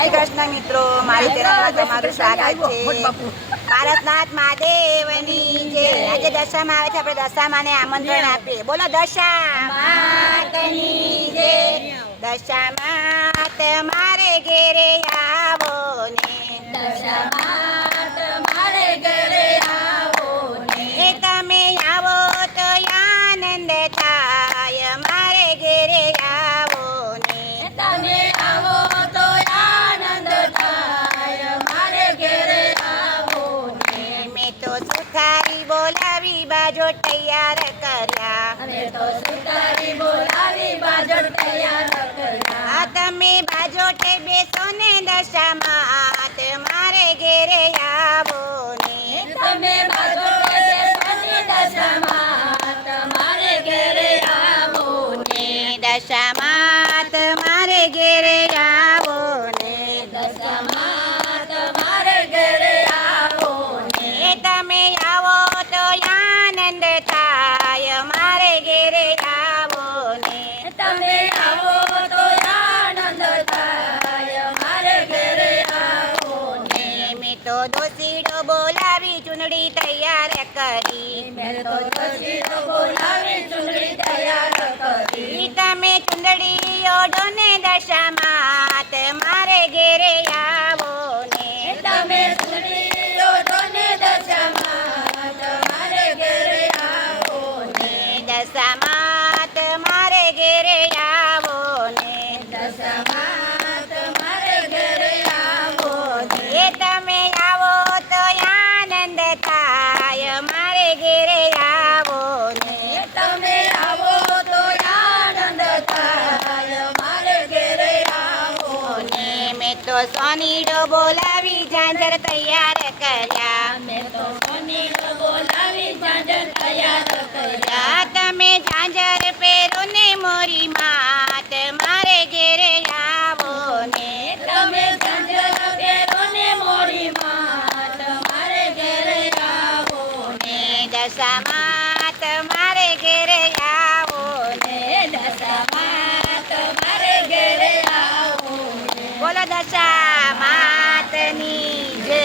શ્રી કૃષ્ણ મિત્રો. મારી ચેનલમાં તમારું સ્વાગત છે. ભારતનાથ મહાદેવની જે આજે દશામાં આવે છે આપણે દશામાને આમંત્રણ આપીએ. બોલો દશા દશામાં બોલાવી બાજો તૈયાર કર્યા. આ તમે બાજોટે બેસો ને દશામાં. મારે ઘેરે ઘેરે આવો ને. તમે આવો તો આનંદ થાય. મારે ઘેરે આવો ને. મેં તો દોસીડો બોલાવી ચૂંટણી તૈયાર કરી. મેં તો જશીનો બોલાવી ચૂંટણી તૈયાર કરી. તમે ચૂંટણી ઓડો ને દશામાં મારે ઘેરે આવો ને. તમે મેં ડો બોલાવી ઝાંઝર તૈયાર કર્યા. મેં તો કોની બોલાવી જાજર તૈયાર કર્યા. આ તમે ઝાંઝર પહેરો ને મોરી માત મારે ઘેરે આવો ને તમે જાજર પહેરો ને મોરી માં તમારે ઘરે આવો ને દશામાં તમારે દશા માતની જય.